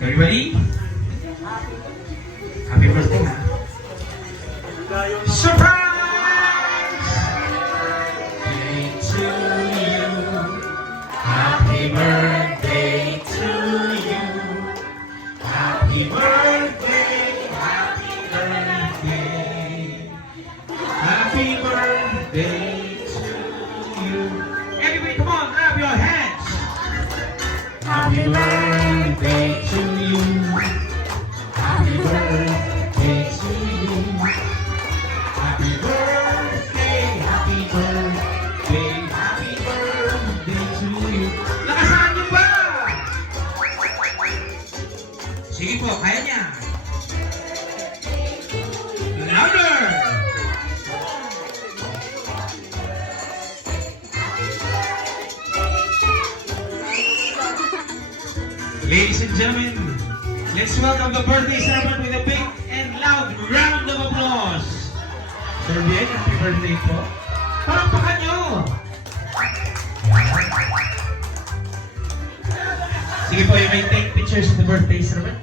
Everybody? Happy birthday, ha? Surprise! Birthday to you. Happy birthday to you. Happy birthday, happy birthday. Happy birthday to you. Everybody, come on, clap your hands. Happy birthday to you. Happy birthday to you. Happy birthday, happy birthday, happy birthday to you. Lakasan niyo ba? Sige po, kaya niya. Louder! Ladies and gentlemen, let's welcome the birthday celebrant with a big and loud round of applause. Sir Bien, happy birthday po. Palakpakan nyo! Sige po, you may take pictures of the birthday celebrant.